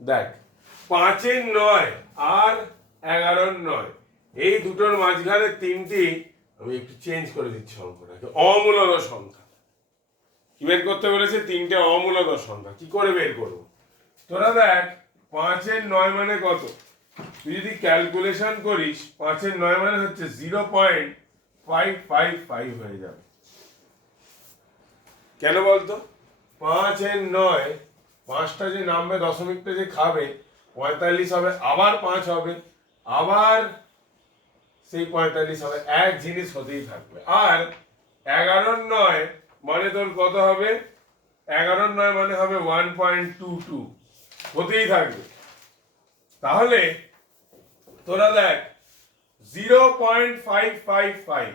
দেখ 5-9 আর 11-9 এই দুটোর মাঝখানে তিনটি, আমি একটু চেঞ্জ করে দিচ্ছি অঙ্কটাকে, অমূলদ সংখ্যা। কি বের করতে বলেছে? তিনটে অমূলদ সংখ্যা। কি করে বের করবো? তোরা দেখ 5-9 মানে কত? তুই যদি ক্যালকুলেশন করিস 5-9 মানে হচ্ছে 0.555 হয়ে যাবে। কেন বলতো? 5-9, পাঁচটা যে নামবে, দশমিকটা যে খাবে 45 হবে, আবার 5 হবে, আবার সেই 45 হবে, এক জিনিস হতেই থাকবে। আর 11-9 মানে তোর কত হবে? 11-9 মানে হবে 1.22, হতেই থাকবে। তাহলে তোরা দেখ 0.555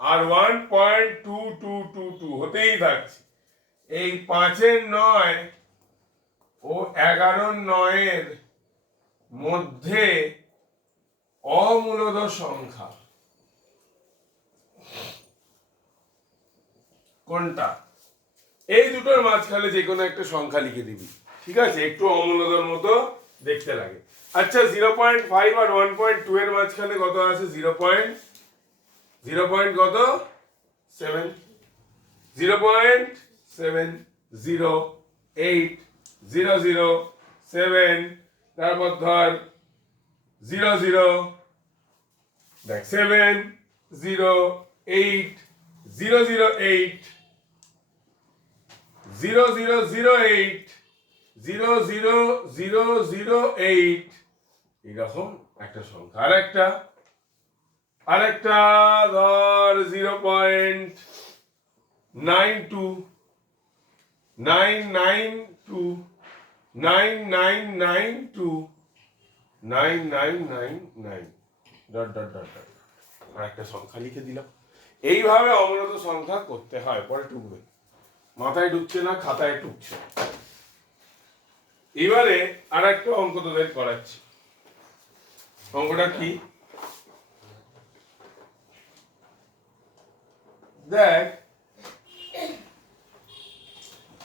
আর 1.2222 হতেই থাকছে। এই 5-9 ও 11-9 মধ্যে অমূলদ সংখ্যা কোনটা? এই দুটোর মাঝখানে যে কোনো একটা সংখ্যা লিখে দিবি, ঠিক আছে? একটু অমূলদের মতো দেখতে লাগে। আচ্ছা 0.5 আর 1.2 এর মাঝখানে কত আছে? 0.7 0.7 তারপর ধর 00, দেখ 7 0 8 008 0008 00008 এরকম একটা সংখ্যা। আরেকটা ধর 0.92 992 9992 9999 ডট ডট ডট ডট আরেকটা সংখ্যা লিখে দিলাম। এইভাবে অমূলদ সংখ্যা করতে হয়, পরে টুকবে। মাথায় ঢুকছে না, খাতায় টুকছে। এবারে আর একটা অঙ্ক তোদের করাচ্ছি। অঙ্কটা কি? দেখ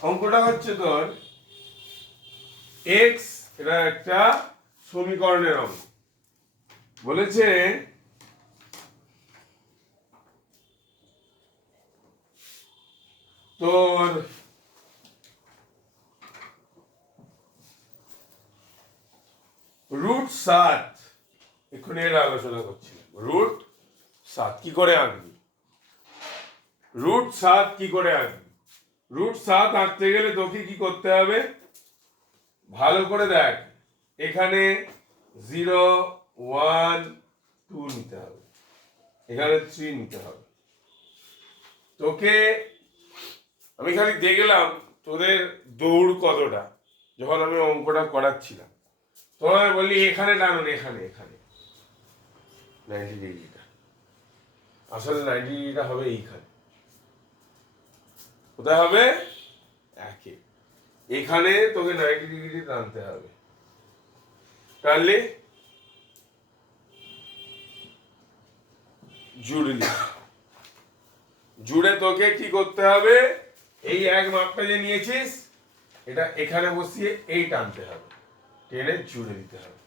অঙ্কটা হচ্ছে তোর এক্স, এটা একটা সমীকরণের অঙ্ক। বলেছে তোর √7, এক্ষুনি এর আলোচনা করছিলাম। √7 কি করে আঁকবি? √7 কি করে আঁকবি? √7 আঁকতে গেলে তোকে কি করতে হবে? ভালো করে দেখ, এখানে 0 1 2 নিতে হবে, এখানে 3 নিতে হবে। তোকে আমি খালি দেখলাম তোদের দৌড় কতটা যখন আমি অঙ্কটা করাচ্ছিলাম। তোমায় বলি এখানে টানুন, এখানে 90 ডিগ্রিটা, আসলে 90 ডিগ্রিটা হবে এইখানে। কোথায় হবে? এখানে তোকে 90 ডিগ্রি টানতে হবে। টানলে জুড়ে তোকে কি করতে হবে? এই এক মাপটা যে নিয়েছিস, এটা এখানে বসিয়ে এই টানতে হবে, টেনে জুড়ে দিতে হবে।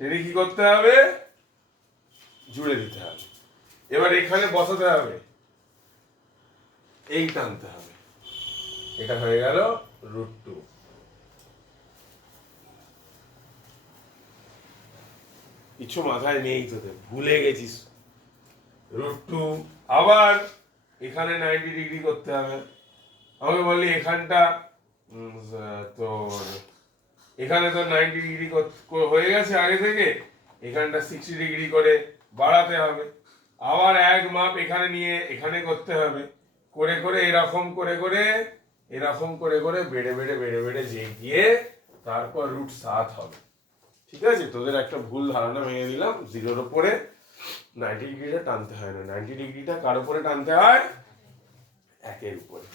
টেনে কি করতে হবে? জুড়ে দিতে হবে। এবার এখানে বসাতে হবে, এই টানতে হবে, এটা হয়ে গেল √2। কিছু মাথায় নেই তোদের, ভুলে গেছিস। √2 আবার এখানে 90 ডিগ্রি করতে হবে। আমাকে বললি এখানটা তোর এখানে তো 90 ডিগ্রি হয়ে গেছে আগে থেকে, এখানটা 60 ডিগ্রি করে বাড়াতে হবে। আবার এক মাপ এখানে নিয়ে এখানে করতে হবে, করে করে এরকম করে করে বেড়ে বেড়ে যে গিয়ে তারপর √7 হবে। ঠিক আছে? তোদের একটা ভুল ধারণা ভেঙে দিলাম, 0-র উপরে 90 ডিগ্রিটা টানতে হয় না, 90 ডিগ্রিটা কার উপরে টানতে হয়? 1-এর উপরে।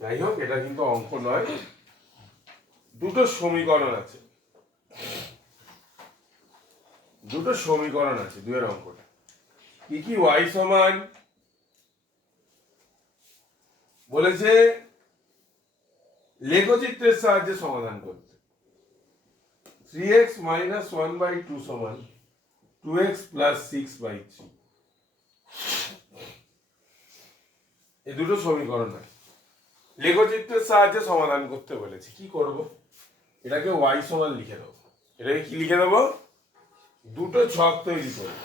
যাই হোক, এটা কিন্তু অঙ্ক নয়, দুটো সমীকরণ আছে, 2-এর অঙ্কটা কি? y সমান বলেছে লেখচিত্রের সাহায্যে সমাধান করতে। 3x minus 1/2 সমান 2x plus 6/3। এই দুটো সমীকরণ আছে, লেখচিত্রের সাহায্যে সমাধান করতে বলেছি। কি করব, এটাকে y সমান লিখে দেবো। এটাকে কি লিখে দেবো? দুটো ছক তৈরি করব।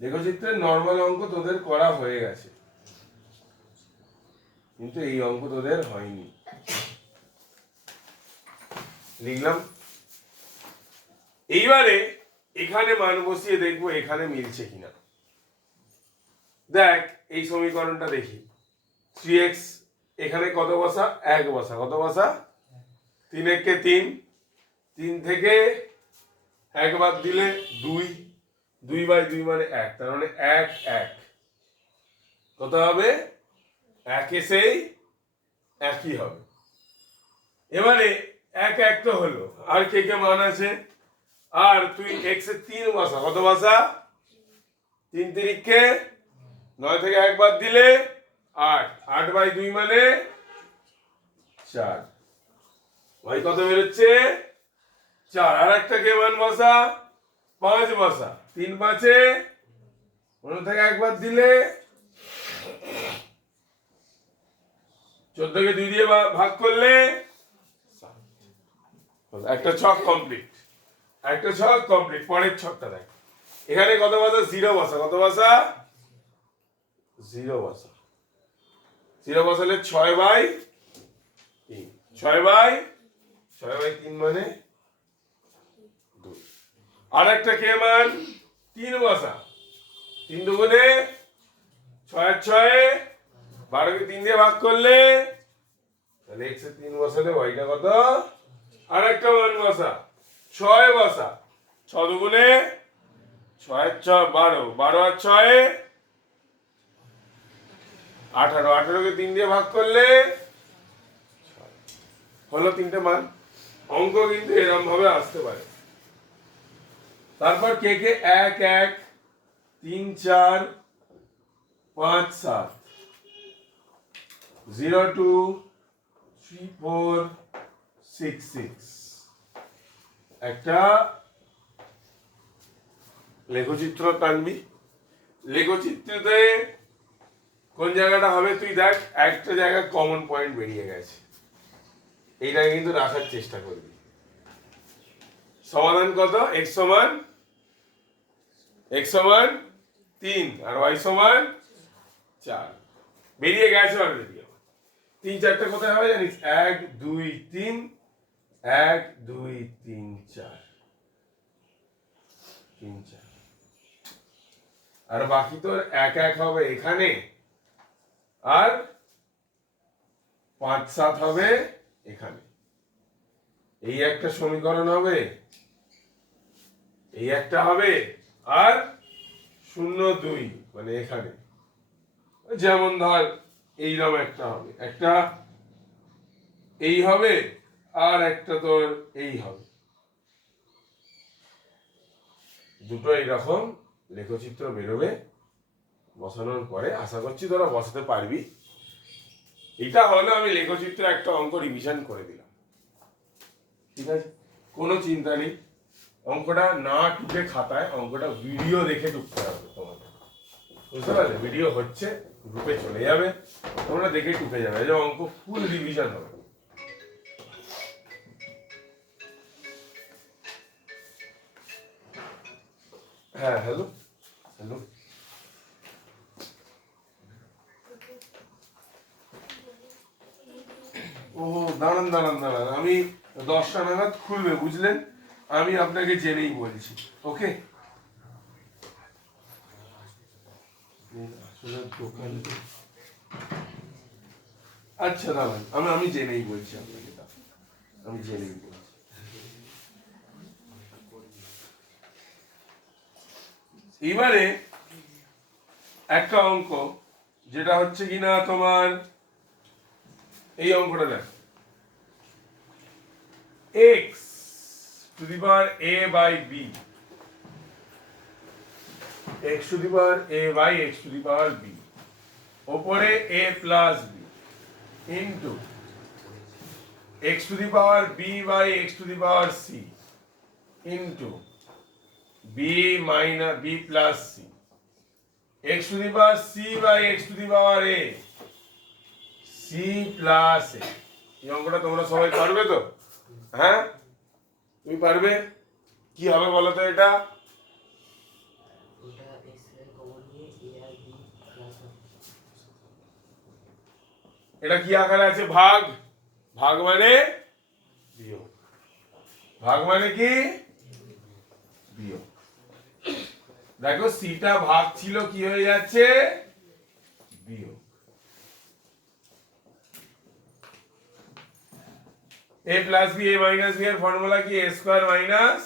লেখচিত্রের নর্মাল অঙ্ক তোদের করা হয়ে গেছে, কিন্তু এই অঙ্ক তোদের হয়নি। লিখলাম। এইবারে এখানে মান বসিয়ে দেখবো এখানে মিলছে কিনা। দেখ এই সমীকরণটা দেখি, 3x এখানে কত বসা? 1 বসা। কত বসা? 3 একে 3, 3 থেকে 1 বাদ দিলে 2, 2/2 মানে 1, তার মানে 1 1 কত হবে? 1 সেই একই হবে। এবারে 1 1 তো হলো, আর কে কে মান আছে? আর তুই x এ 3 বসা। কত বসা? 3 3 9 থেকে 1 বাদ দিলে 8, 8/2 মানে 4। y কত বেরোচ্ছে? 4। আর একটা কে মান বসা? 5 বসা। 3 5 9 থেকে 1 বাদ দিলে 14 কে 2 দিয়ে ভাগ করলে 7। একটা ছক কমপ্লিট, একটা ছক কমপ্লিট। পরের ছকটা দেখ, এখানে কত বসা? 0 বসা। কত বসা? 0 বসা। 0 বসালে 6/3, 6/3 মানে 2। আর একটা কে মান? 3 বসা। 3 দুগুণে 6 আর 6 12 কে 3 দিয়ে ভাগ করলে তাহলে x এ 3 বসালে y টা কত? আর একটা মান বসা, 6 বসা। 6 দুগুণে 6 আর 6 12, 12 আর 6 18, 18 কে 3 দিয়ে ভাগ করলে হলো 3টে মান। অঙ্ক কিন্তু এরকম ভাবে আসতে পারে। তারপর কে কে 1 1 3 4 5 7, 0 2 3 4 6 6। একটা লেখচিত্র টানবি। লেখচিত্রতে কোন জায়গাটা হবে তুই দেখ, একটা জায়গা কমন পয়েন্ট বেরিয়ে গেছে, এইটা কিন্তু রাখার চেষ্টা করবি। সমাধান কত? x সমান 3 আর y সমান 4 বেরিয়ে গেছে অলরেডি। 3 4টা কোথায় হবে জানিস? 1 2 3, 1 2 3 4, 3 4। আর বাকি তোর 1 1 হবে এখানে, আর 5 7 হবে এখানে। এই একটা সমীকরণ হবে, এই একটা হবে, আর 0 2 মানে এখানে। যেমন ধর এইরকম একটা হবে, একটা এই হবে, আর একটা তোর এই হবে। দুটো এইরকম লেখচিত্র বেরোবে। বসানোর পরে আশা করছি তোরা বসাতে পারবি। এটা হলো আমি লেখচিত্র একটা অঙ্ক রিভিশন করে দিলাম, ঠিক আছে? কোনো চিন্তা নেই, অঙ্কটা না টুকে খাতায়, অঙ্কটা ভিডিও দেখে টুকতে হবে তোমাদের, বুঝতে পারলে? ভিডিও হচ্ছে, গ্রুপে চলে যাবে, তোমরা দেখে টুকে যাবে, যে অঙ্ক ফুল রিভিশন হবে। হ্যাঁ, হ্যালো হ্যালো। ও দাঁড়ান দাঁড়ান দাঁড়ান, আমি 10টা নাগাদ খুলবে, বুঝলেন? আমি আপনাকে জেনেই বলছি, ওকে? আচ্ছা দাঁড়ান, আমি জেনেই বলছি আপনাকে, আমি জেনেই বলছি। এবারে একটা অঙ্ক যেটা হচ্ছে কিনা তোমার এই অঙ্কটা দেখ, x to the power a by b, x to the power a by x to the power b, ওপরে a plus b into x to the power b by x to the power c into b minus b plus c x to the power c by x to the power a c plus a। এই অঙ্কটা তোমরা সবাই পারবে তো? হ্যাঁ, তুমি পারবে? কি হবে বলো তো এটা? এটা কি আকারে আছে? ভাগ। ভাগ মানে বিয়োগ। ভাগ মানে কি? বিয়োগ। দেখো সিটা ভাগ ছিল, কি হয়ে যাচ্ছে? বিয়োগ। a plus b a minus b এর ফর্মুলা কি? a স্কয়ার মাইনাস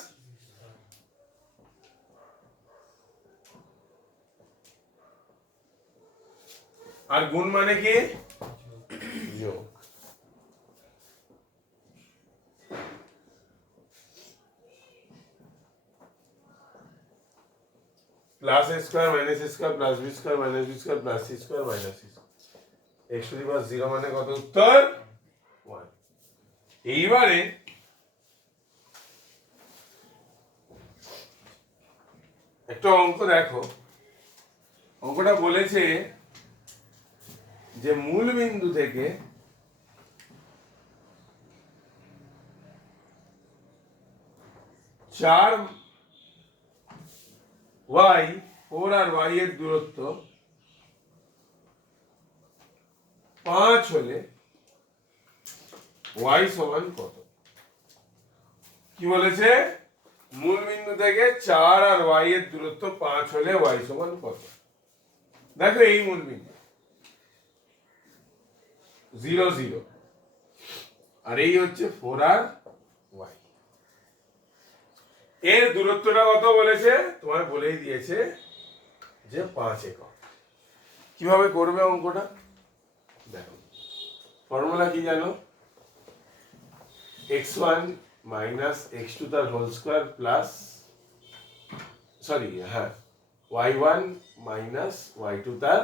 আর গুণ মানে কি? বিয়োগ। Plus a square minus a square plus b square minus b square plus c square minus c square x to the power 0 মানে কত? উত্তর 1। এইবারে একটা অঙ্ক দেখো। অঙ্কটা বলেছে যে মূল বিন্দু থেকে চার y 4 আর y এর দূরত্ব 5 হলে y সমান কত? কি বলেছে? মূল বিন্দু থেকে 4 আর y এর দূরত্ব 5 হলে y সমান কত? দেখো এই মূল বিন্দু 0 0 আর এই হচ্ছে 4 আর y। এর দূরত্বটা কত বলেছে? তোমায় বলেই দিয়েছে যে 5 একক। কিভাবে করবে অঙ্কটা দেখো। ফর্মুলা কি জানো? x1 মাইনাস x2 তার whole square plus y1 minus y2 তার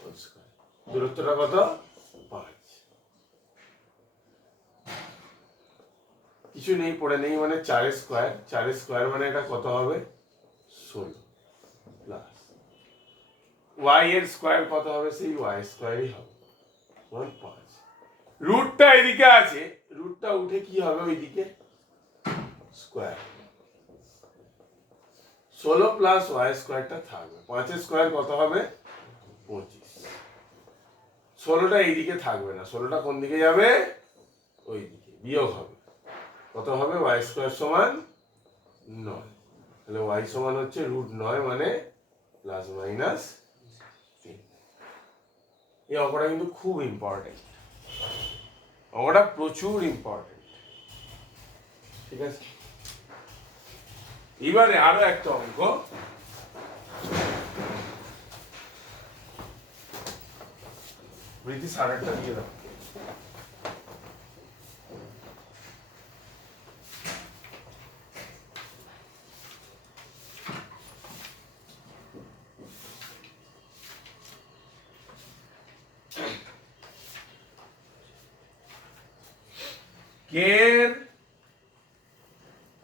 হোল স্কয়ার। দূরত্বটা কত? 5। কিছু নেই, পড়ে নেই, মানে 4 স্কয়ার। 4 স্কয়ার মানে এটা কত হবে? 16 প্লাস y এর স্কয়ার কত হবে? সেই y স্কয়ারই হবে, 5। রুটটা এদিকে আছে, রুটটা উঠে কি হবে? ওইদিকে স্কয়ার। 16 প্লাস y স্কয়ারটা থাকবে। 5 এর স্কয়ার কত হবে? 25। 16টা এইদিকে থাকবে না, 16টা কোন দিকে যাবে? ওইদিকে, বিয়োগ হবে। কত হবে? y স্কয়ার সমান 9। তাহলে y সমান হচ্ছে √9 মানে প্লাস মাইনাস 3। এই অঙ্কটা কিন্তু খুব ইম্পর্টেন্ট, অঙ্কটা প্রচুর ইম্পর্টেন্ট। ঠিক আছে, এবারে আরো একটা অঙ্ক। বৃদ্ধি 8.5টা দিয়ে দাও। কের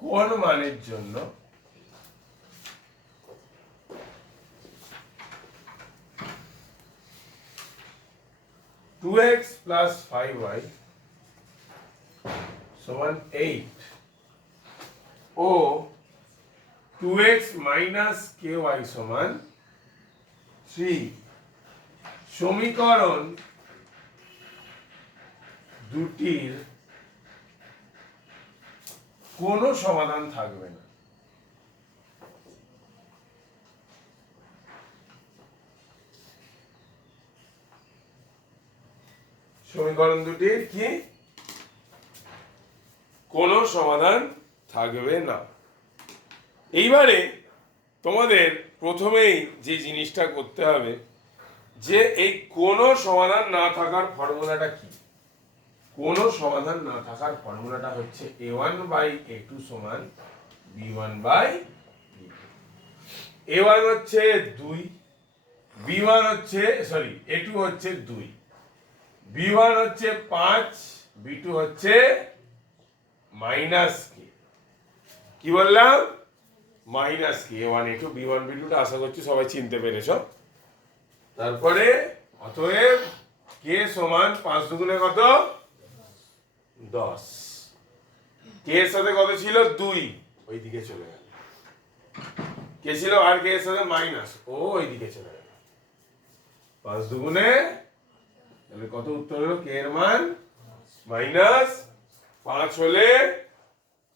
কোন মানের জন্য 2x plus 5y সমান 8 ও 2x minus ky সমান 3 সমীকরণ দুটির কোনো সমাধান থাকবে না। সমীকরণ দুটির কি কোনো সমাধান থাকবে না। এইবারে তোমাদের প্রথমেই যে জিনিসটা করতে হবে যে এই কোনো সমাধান না থাকার ফর্মুলাটা কি? কোনো সমাধান না থাকার ফর্মুলাটা হচ্ছে a1 বাই a2 সমান b1 বাই b2। a1 হচ্ছে 2, b1 হচ্ছে a2 হচ্ছে 2, b1 হচ্ছে 5, B2 হচ্ছে মাইনাস কে, কি বললাম মাইনাস কে, A1 A2 B1 B2 টা আশা করছি সবাই চিনতে পেরেছ। তারপরে অতএব কে সমান 5 দুগুণে কত 10, কে এর সাথে কত ছিল 2, ওইদিকে চলে গেল, কে ছিল আর কে এর সাথে মাইনাস, ও ওইদিকে চলে গেল, 5 দুগুণে, তাহলে কত উত্তর হলো কে এর মান -5 হলে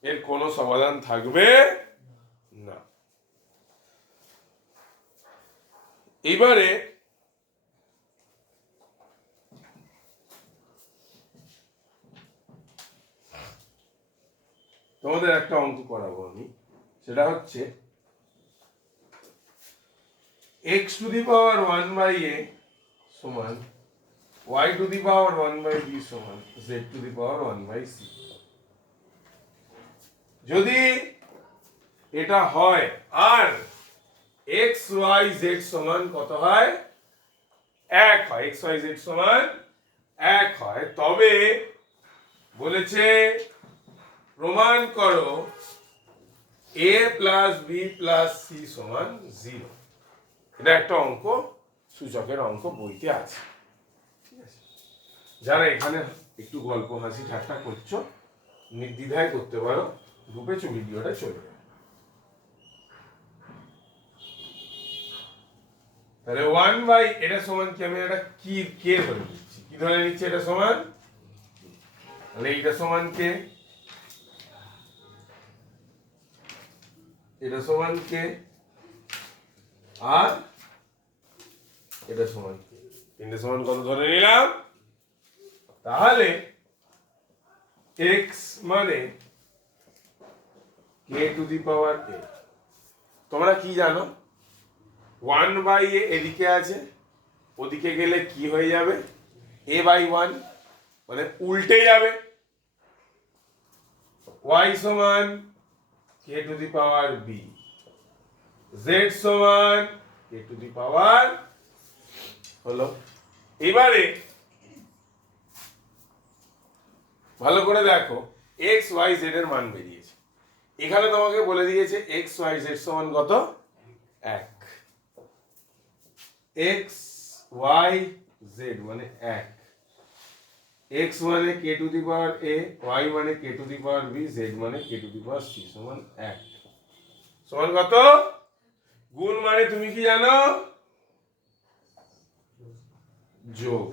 এর কোনো সমাধান থাকবে না। এবারে তোমাদের একটা অঙ্ক করাবো আমি, সেটা হচ্ছে x to the power 1/a সমান y two the power 1/b সমান z two the power 1/c। যদি এটা হয় আর x y z সমান কত হয় 1 হয়, x y z সমান 1 হয়, তবে বলেছে প্রমাণ করো a plus b plus c সমান 0। এটা একটা অঙ্ক, সূচকের অঙ্ক বইতে আছে, ঠিক আছে? যারা এখানে একটু গল্প হাসি ঠাট্টা করছো নির্দ্বিধায় করতে পারো, গ্রুপে ভিডিওটা চলে যাবে। তাহলে 1 এটা সমান কি, আমি এটা কি কে ধরে নিচ্ছি, কি ধরে নিচ্ছি, এটা সমান, তাহলে এটা সমান কে, এটা সমান কে, আর এটা সমান কে, তিনটে সমান কত ধরে নিলাম, তাহলে x মানে k two the power a। তোমরা কি জানো 1/a এদিকে আছে, ওদিকে গেলে কি হয়ে যাবে a/1, মানে উল্টে যাবে, y সমান k two the power b, z সমান k টু দি পাওয়ার হলো। এবারে ভালো করে দেখো x y z এর মান বেরিয়েছে, এখানে তোমাকে বলে দিয়েছে x y z সমান কত 1, x y z মানে 1, x মানে k two the power a, y মানে k two the power b, z মানে k two the power c সমান 1, সমান কত, গুণ মানে তুমি কি জানো যোগ,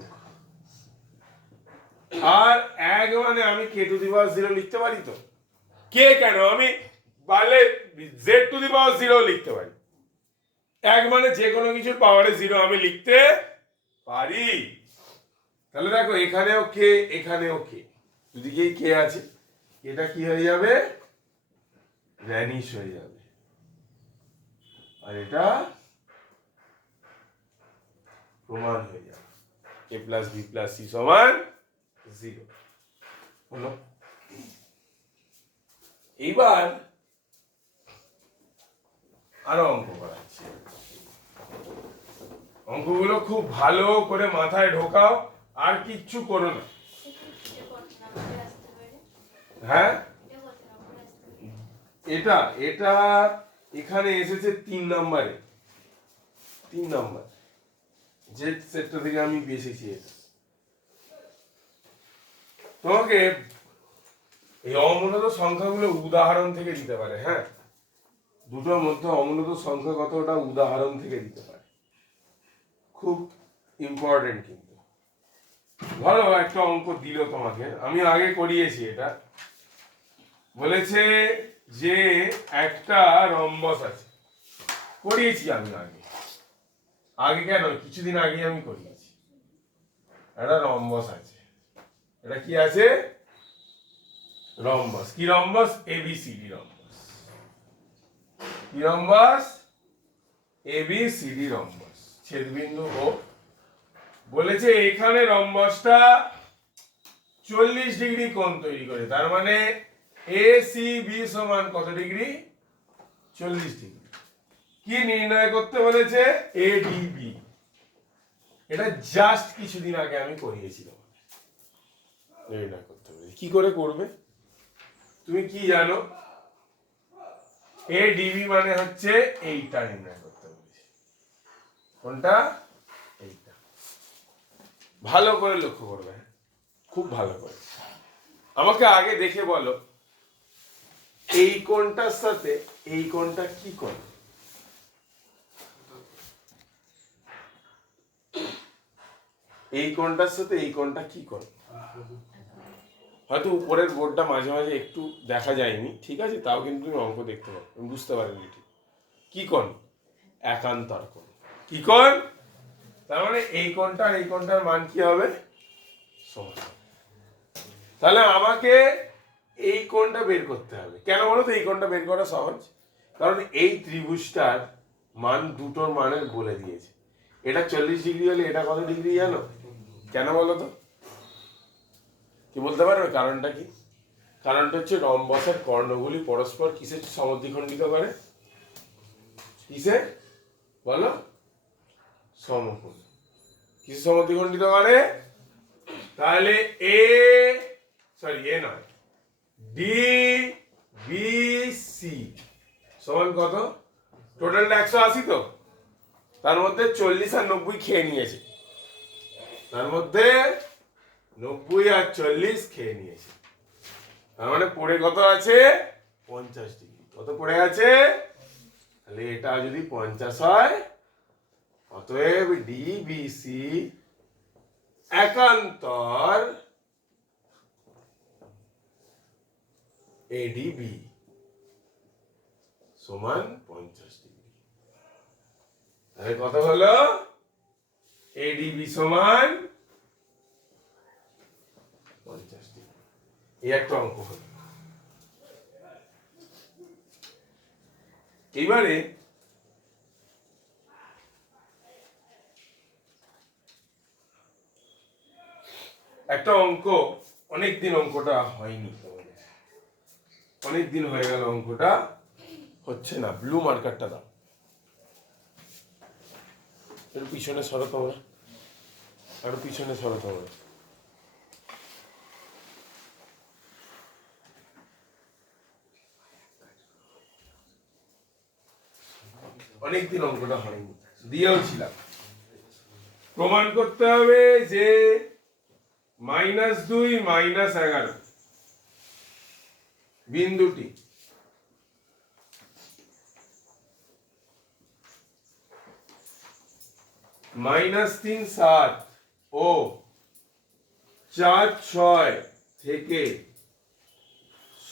আর 1 মানে আমি k টু দি পাওয়ার 0 লিখতে পারি, তো k কেন, আমি পারলে z টু দি পাওয়ার 0 লিখতে পারি, 1 মানে যে কোনো কিছুর পাওয়ারে 0 আমি লিখতে পারি। তাহলে দেখো এখানেও k এখানেও k, দুদিকেই k আছে, এটা কি হয়ে যাবে ভ্যানিশ হয়ে যাবে, আর এটা প্রমাণ হয়ে যাবে a plus b plus c সমান 0 হলো। এইবার আরো অঙ্ক করাচ্ছি, অঙ্কগুলো খুব ভালো করে মাথায় ঢোকাও, আর কিচ্ছু করো না। হ্যাঁ, এটা এটা এখানে এসেছে 3 নম্বরে, 3 নম্বর যে সেটটা থেকে আমি বেসেছি। এটা তোমাকে এই অমূলত সংখ্যাগুলো উদাহরণ থেকে দিতে পারে, হ্যাঁ, দুটোর মধ্যে অমূলত সংখ্যা কতটা উদাহরণ থেকে দিতে পারে, খুব ইম্পর্টেন্ট। কিন্তু ধরো একটা অঙ্ক দিল তোমাকে, আমি আগে করিয়েছি, এটা বলেছে যে একটা রম্বস আছে, করিয়েছি আমি আগে, আগে কেন কিছুদিন আগে আমি করিয়েছি, একটা রম্বস আছে, এটা কি আছে রম্বস, কি রম্বস ABCD রম্বস, কি রম্বস ABCD রম্বস, ছেদবিন্দু ও, বলেছে এখানে রম্বসটা 40 ডিগ্রি কোণ তৈরি করে, তার মানে ACB সমান কত ডিগ্রি 40 ডিগ্রি। কি নির্ণয় করতে বলেছে ADB, এটা জাস্ট কিছুদিন আগে আমি করিয়েছিলাম, নির্ণয় করতে হবে। কি করে করবে? তুমি কি জানো? এ ডিবি মানে হচ্ছে এইটা নির্ণয় করতে বলেছে। কোনটা? এইটা। ভালো করে লক্ষ্য করবে, খুব ভালো করে। আমাকে আগে দেখে বলো এই কোণটার সাথে এই কোণটা কি কোণ? এই কোণটার সাথে এই কোণটা কি কোণ? হয়তো উপরের বোর্ডটা মাঝে মাঝে একটু দেখা যায়নি, ঠিক আছে, তাও কিন্তু তুমি অঙ্ক দেখতে পারো, আমি বুঝতে পারিনি ঠিক কি কোণ? একান্তর কোণ। কি কোণ? তার মানে এই কোণটা আর এই কোণটার মান কি হবে? সমান। তাহলে আমাকে এই কোণটা বের করতে হবে। কেন বলো তো এই কোণটা বের করা সহজ? কারণ এই ত্রিভুজটার মান দুটোর মানের বলে দিয়েছে। এটা 40 ডিগ্রি হলে এটা কত ডিগ্রি জানো? কেন বলো তো? কি বলতে পারবে কারণটা কি? কারণটা হচ্ছে রম্বসের কর্ণগুলি পরস্পর কিসে সমদ্বিখণ্ডিত করে? কিসে বলো? সমকোণ। কিসে সমদ্বিখণ্ডিত করে? তাহলে এ নয়, ডি বি সি সমান কত? টোটালটা 180 তো, তার মধ্যে 40 আর 90 খেয়ে নিয়েছে, তার মধ্যে 90 আর 40 খেয়ে নিয়েছে, তার মানে পড়ে কত আছে? 50 ডিগ্রি। কত পড়ে আছে? তাহলে এটা যদি 50 হয়, অতএব ডিবিসি একান্তর এডিবি সমান 50 ডিগ্রি। তাহলে কত হলো? এডিবি সমান 50 ডিগ্রি। এই একটা অঙ্ক হলো। এবারে একটা অঙ্ক, অনেকদিন অঙ্কটা হয়নি, অনেকদিন হয়ে গেল অঙ্কটা হচ্ছে না। ব্লু মার্কারটা দাও, একটু পিছনে সরো তোমরা, একটু পিছনে সরো তোমরা। অনেকদিন অঙ্কটা হয়নি, দিয়েও ছিলাম। প্রমাণ করতে হবে যে -2 -11 বিন্দুটি -3 7 ও 4 6 থেকে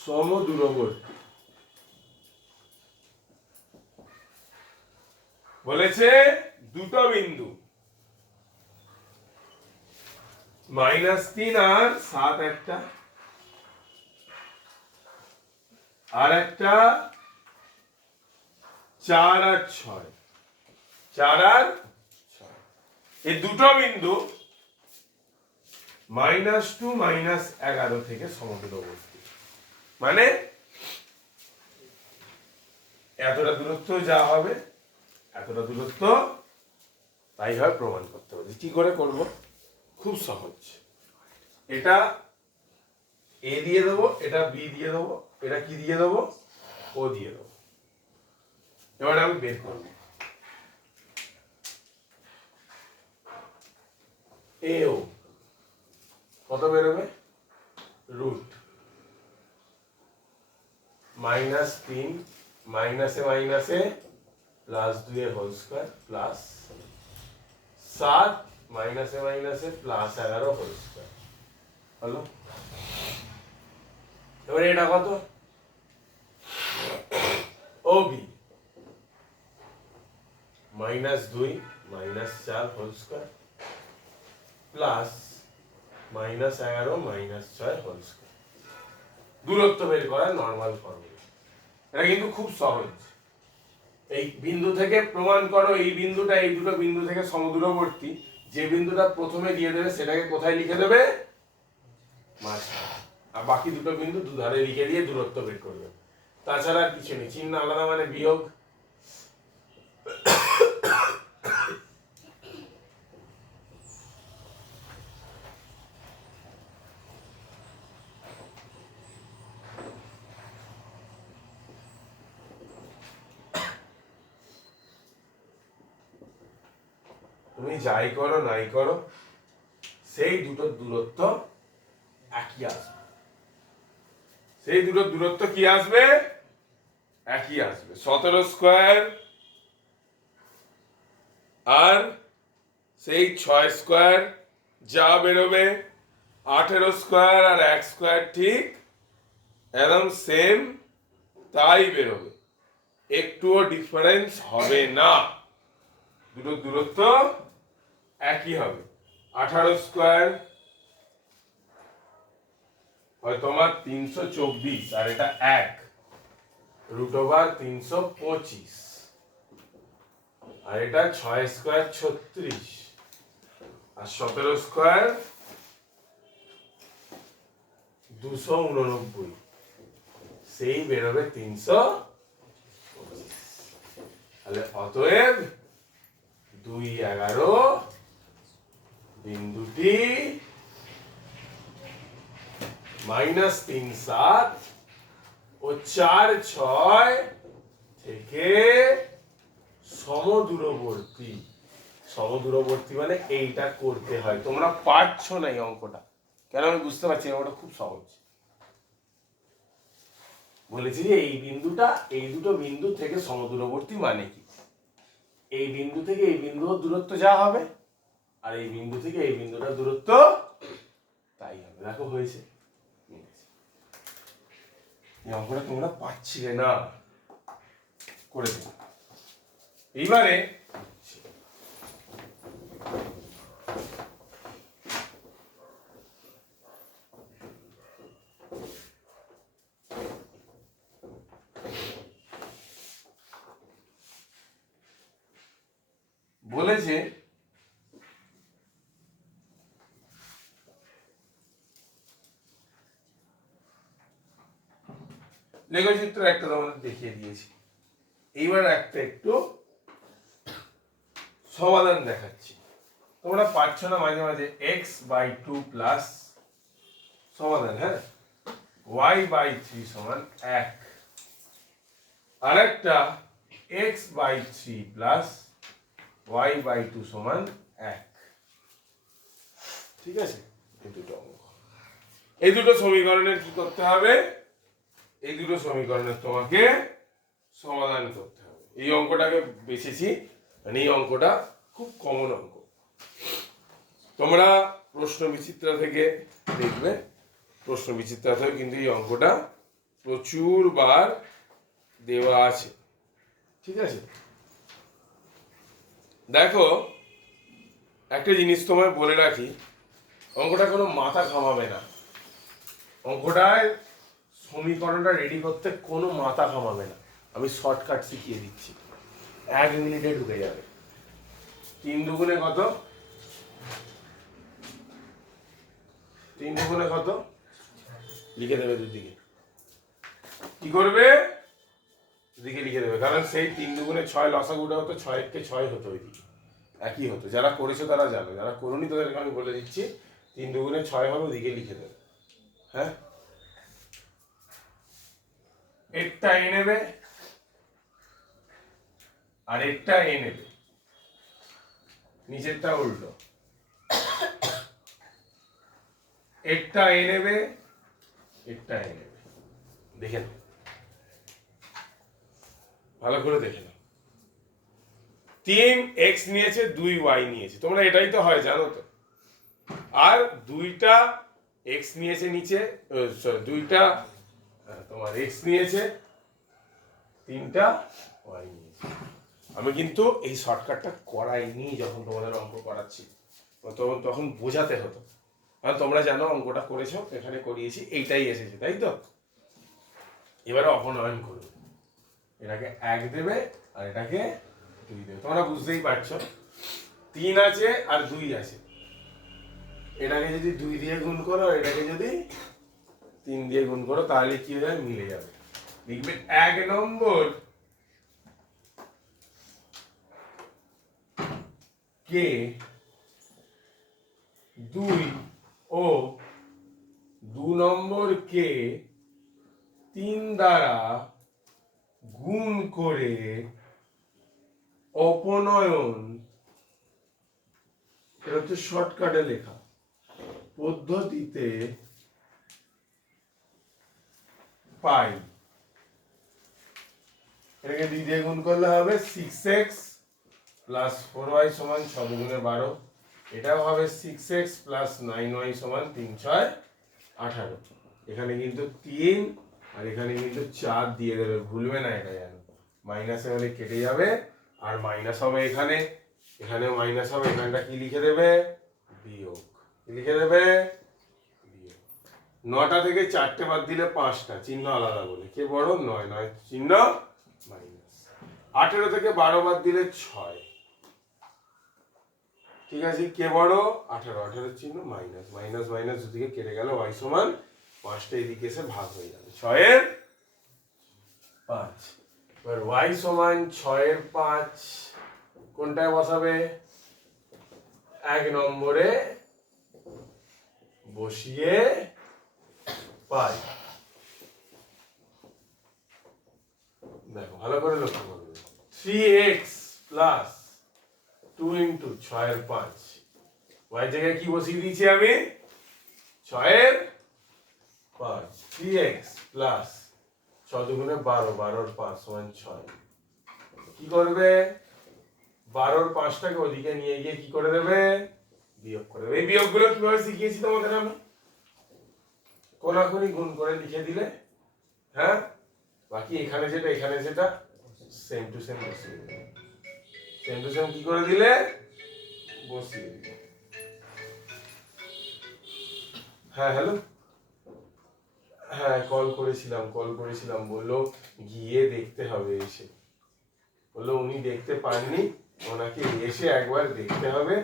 সমদূরবর্তী। বলেছে দুটো বিন্দু -3 আর 7 একটা, আর একটা 4 আর 6, 4 আর 6, এই দুটো বিন্দু -2 -11 থেকে সমদূরবর্তী। মানে এতটা দূরত্ব যা হবে, এতটা দূরত্ব তাই হয় প্রমাণ করতে হবে। কি করে করব? খুব সহজ। এটা এ দিয়ে দেবো, এটা বি দিয়ে দেবো, এটা কি দিয়ে দেবো? ও দিয়ে দেবো। এবার আমি বের করব। এও কত বেরোবে? রুট -3 মাইনাসে মাইনাসে +2 হোল স্কয়ার প্লাস 7 মাইনাসে মাইনাসে +11 হোল স্কয়ার হলো। এবারে এটা কত? OB -2 -4 whole square plus -11 -6 whole square. দূরত্ব বের করার নরমাল ফর্মুলা। এটা কিন্তু খুব সহজ। এই বিন্দু থেকে প্রমাণ করো এই বিন্দুটা এই দুটো বিন্দু থেকে সমদূরবর্তী। যে বিন্দুটা প্রথমে দিয়ে দেবে সেটাকে কোথায় লিখে দেবে? মাঝখানে। আর বাকি দুটো বিন্দু দুধারে লিখে দিয়ে দূরত্ব বের করবে। তাছাড়া আর কিছু নেই। চিহ্ন আলাদা মানে বিয়োগ। তুমি যাই করো নাই করো সেই দুটোর দূরত্ব একই আসবে। সেই দুটোর দূরত্ব কি আসবে? একই আসবে। 17 স্কোয়ার আর সেই 6 স্কোয়ার যা বেরোবে, 18 স্কোয়ার আর 1 স্কোয়ার ঠিক একদম সেম তাই বেরোবে, একটুও ডিফারেন্স হবে না, দুটোর দূরত্ব একই হবে। 18 স্কোয়ার হয় তোমার 324 আর এটা 1 √325 আর এটা 6 স্কোয়ার 36 আর 17 স্কোয়ার 289, সেই বেরোবে 325। তাহলে অতএব 211 বিন্দুটি -37 ও 46 থেকে সমদূরবর্তী। সমদূরবর্তী মানে এইটা করতে হয়, তোমরা পারছো না এই অঙ্কটা, কেন আমি বুঝতে পারছি অঙ্কটা খুব সহজ। বলেছি যে এই বিন্দুটা এই দুটো বিন্দু থেকে সমদূরবর্তী মানে কি, এই বিন্দু থেকে এই বিন্দুর দূরত্ব যা হবে আর এই বিন্দু থেকে এই বিন্দুটার দূরত্ব তাই হবে। দেখো হয়েছে। এই অঙ্কটা তোমরা পাচ্ছিলে না, করে দেব। এইবারে বলেছে লেখচিত্র একটা তোমাদের দেখিয়ে দিয়েছি, এইবার একটা একটু সমাধান দেখাচ্ছি। তোমরা পাচ্ছ না মাঝে মাঝে x/2 প্লাস সমাধান, হ্যাঁ, y/3 সমান 1, আরেকটা x/3 প্লাস y/2 সমান 1। ঠিক আছে, এই দুটো অঙ্ক, এই দুটো সমীকরণের কি করতে হবে? এই দুটো সমীকরণের তোমাকে সমাধান করতে হবে। এই অঙ্কটাকে বেছেছি, মানে এই অঙ্কটা খুব কমন অঙ্ক, তোমরা প্রশ্ন বিচিত্রা থেকে দেখবে, প্রশ্ন বিচিত্রা থেকে কিন্তু এই অঙ্কটা প্রচুর বার দেওয়া আছে। ঠিক আছে, দেখো একটা জিনিস তোমায় বলে রাখি, অঙ্কটা কোনো মাথা ঘামাবে না, অঙ্কটায় সমীকরণটা রেডি করতে কোনো মাথা ঘামাবে না, আমি শর্টকাট শিখিয়ে দিচ্ছি, 1 মিনিটে ঢুকে যাবে। 3 দুগুণে কত? 3 দুগুণে কত লিখে দেবে দুদিকে, কি করবে? দুদিকে লিখে দেবে, কারণ সেই 3 দুগুণে 6 লসাগুটা হতো 6 কে 6 হতো, ওইদিকে একই হতো। যারা করেছো তারা জানো, যারা করোনি তাদেরকে আমি বলে দিচ্ছি, 3 দুগুণে 6 হবে, ওদিকে লিখে দেবে। হ্যাঁ, একটা এ নেবে আর একটা এ নেবে, নিচেরটা উল্টো, একটা এ নেবে একটা এ নেবে, দেখে নাও ভালো করে, দেখে নাও। 3x নিয়েছে, 2y নিয়েছে, তোমরা এটাই তো হয় জানো তো। আর 2টা x নিয়েছে নিচে, দুইটা তোমার x নিয়েছে, 3টা y নিয়েছে। আমি কিন্তু এই শর্টকাটটা করাইনি যখন তোমাদের অঙ্ক করাচ্ছি, তখন বোঝাতে হতো, কারণ তোমরা জানো অঙ্কটা করেছো, এখানে করিয়েছি, এইটাই এসেছে, তাই তো। এবারে অপনয়ন করবে, এটাকে 1 দেবে আর এটাকে 2 দেবে, তোমরা বুঝতেই পারছো। 3 আছে আর 2 আছে, এটাকে যদি 2 দিয়ে গুণ করো, এটাকে যদি 3 দিয়ে গুণ করো, তাহলে কি হয়ে যাবে? মিলে যাবে। লিখবে 1 নম্বর কে 2 ও 2 নম্বর কে 3 দ্বারা গুণ করে অপনয়ন এটা হচ্ছে শর্টকাটে লেখা। পদ্ধতিতে পাই, এটাকে 2 দিয়ে গুণ করলে হবে 6x প্লাস 4y সমান 6 দুগুণে 12। এটাও হবে 6x প্লাস 9y সমান 3 6 18। এখানে কিন্তু 3 আর এখানে কিন্তু 4 দিয়ে দেবে, ভুলবে না এটা জানো। মাইনাসে হলে কেটে যাবে, আর মাইনাস হবে এখানে, এখানেও মাইনাস হবে, এখানটা কি লিখে দেবে? বিয়োগ। কি লিখে দেবে? বিয়োগ। 9টা থেকে 4টে বাদ দিলে 5টা, চিহ্ন আলাদা বলে। কে বড়? 9, 9 চিহ্ন মাইনাস। 18 থেকে 12 বাদ দিলে 6, ঠিক আছে। কে বড়? 18, 18 চিহ্ন মাইনাস, মাইনাস মাইনাস দুদিকে কেটে গেল, y সমান 5টা এদিকে এসে ভাগ হয়ে যাবে 6 এর 5। এবার y সমান 6 এর 5 কোনটায় বসাবে? 1 নম্বরে বসিয়ে পাই। দেখো ভালো করে লক্ষ্য করবে, 3x প্লাস 2 ইন্টু 6 এর 5, y জায়গায় কি বসিয়ে দিয়েছি আমি? 6 এর 5। 3x প্লাস 6 দুগুণে 12, 12 এর 5 সমান 6। কি করবে? 12 এর 5টাকে ওদিকে নিয়ে গিয়ে কি করে দেবে? বিয়োগ করে দেবে। এই বিয়োগগুলো কিভাবে শিখিয়েছি তোমাদের আমি? কোনাকুনি গুণ করে লিখে দিলে, হ্যাঁ, বাকি এখানে যেটা এখানে যেটা সেম টু সেম বসিয়ে দিলে, সেম টু সেম কি করে দিলে? বসিয়ে দিলে। হ্যাঁ হ্যালো, হ্যাঁ কল করেছিলাম, বললো গিয়ে দেখতে হবে এসে, বললো উনি দেখতে পাননি, ওনাকে এসে একবার দেখতে হবে,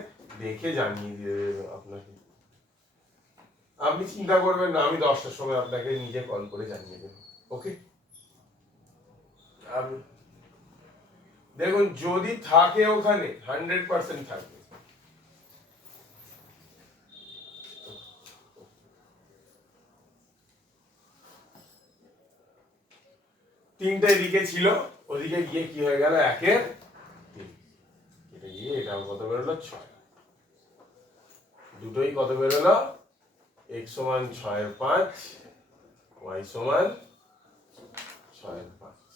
দেখে জানিয়ে দিয়ে দেবে আপনাকে। আপনি চিন্তা করবেন না, আমি 10টার সময় আপনাকে নিজে কল করে জানিয়ে দেবো। ওকে, দেখুন যদি থাকে ওখানে 100% থাকবে। তিনটা এদিকে ছিল, ওদিকে গিয়ে কি হয়ে গেল? 1-এর 3। এটা গিয়ে এটাও কত বেরোলো? 6। দুটোই কত বেরোলো? x সমান 6 এর 5, y সমান 6 এর 5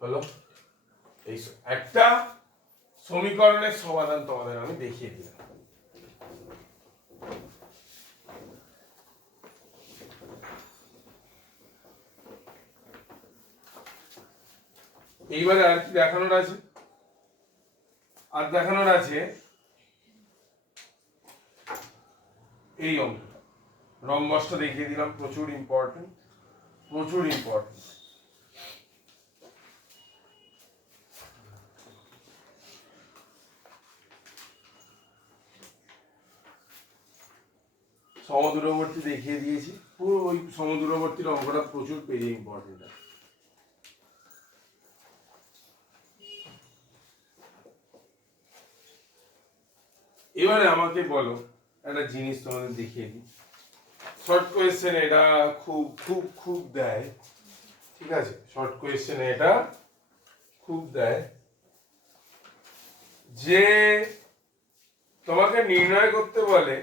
হলো। এই একটা সমীকরণের সমাধান তোমাদের আমি দেখিয়ে দিলাম। এইবারে আর কি দেখানোর আছে? আর দেখানোর আছে এই অঙ্কটা, রম্বসটা দেখিয়ে দিলাম, প্রচুর ইম্পর্টেন্ট, প্রচুর ইম্পর্টেন্ট। সমদূরবর্তী দেখিয়ে দিয়েছি, পুরো ওই সমদূরবর্তীর অঙ্কটা প্রচুর পেজে ইম্পর্টেন্ট আছে। এবারে আমাকে বলো একটা জিনিস তোমাদের দেখিয়ে দিই। শর্ট কোয়েশ্চেন এটা খুব খুব খুব দেয়, ঠিক আছে। শর্ট কোয়েশ্চেন এটা খুব দেয় যে তোমাকে নির্ণয় করতে বলে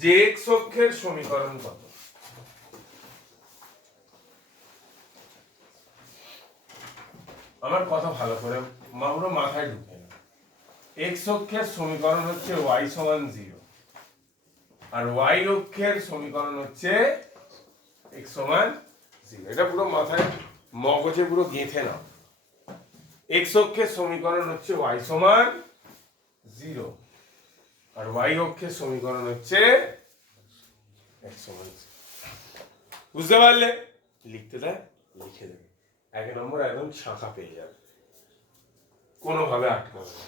যে এক্স অক্ষের সমীকরণ কত। আমার কথা ভালো করে পুরো মাথায় ঢুকে না। এক্স অক্ষের সমীকরণ হচ্ছে y সমান 0, আর y অক্ষের সমীকরণ হচ্ছে x সমান 0। এটা পুরো মাথায় মগজে পুরো গেঁথে নাও। এক্স অক্ষের সমীকরণ হচ্ছে y সমান 0, আর y অক্ষের সমীকরণ হচ্ছে x সমান 0। বুঝতে পারলে? লিখতে দেয়, লিখে দেবে। 1 নম্বর একদম শাখা পেয়ে যাবে, কোনোভাবে আটকাবে না।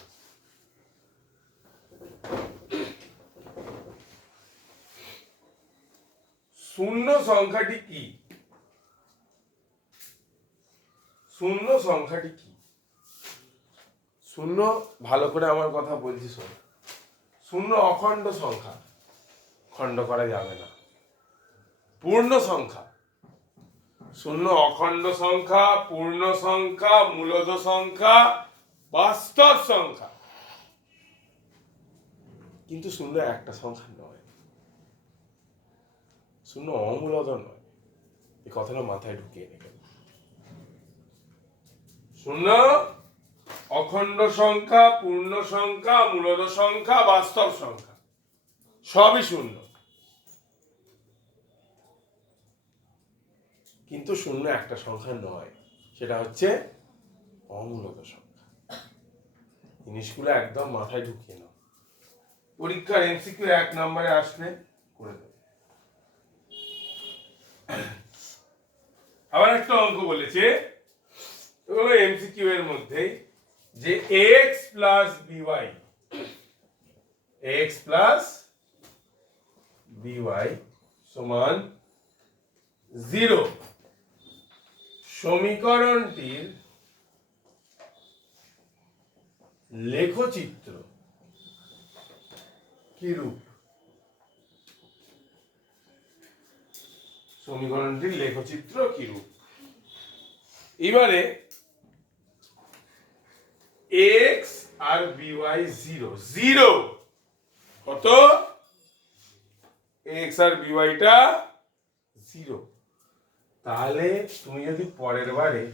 শূন্য সংখ্যাটি কি? শূন্য সংখ্যাটি কি? শূন্য, ভালো করে আমার কথা বলছি শোন। শূন্য অখণ্ড সংখ্যা, খণ্ড করা যাবে না। পূর্ণ সংখ্যা, শূন্য অখণ্ড সংখ্যা, পূর্ণ সংখ্যা, মূলদ সংখ্যা, বাস্তব সংখ্যা, কিন্তু শূন্য একটা সংখ্যা নয়, শূন্য অমূলদ নয়। এই কথাটা মাথায় ঢুকিয়ে নেবেন। শূন্য অখণ্ড সংখ্যা, পূর্ণ সংখ্যা, মূলদ সংখ্যা, বাস্তব সংখ্যা সবই শূন্য, কিন্তু শূন্য একটা সংখ্যা নয়, সেটা হচ্ছে অমূলদ সংখ্যা। জিনিসগুলো একদম মাথায় ঢুকিয়ে নাও। পরীক্ষার এমসিকিউ 1 নম্বরে আসলে করে দেবে। আবার একটা অঙ্ক বলেছে এমসিকিউ এর মধ্যে যে x প্লাস by সমান 0 সমীকরণটির লেখচিত্র কি রূপ? সমীকরণটির লেখচিত্র কি রূপ? এবারে x আর by 0 কত? x আর by টা 0। তাহলে তুমি যদি পরের বারে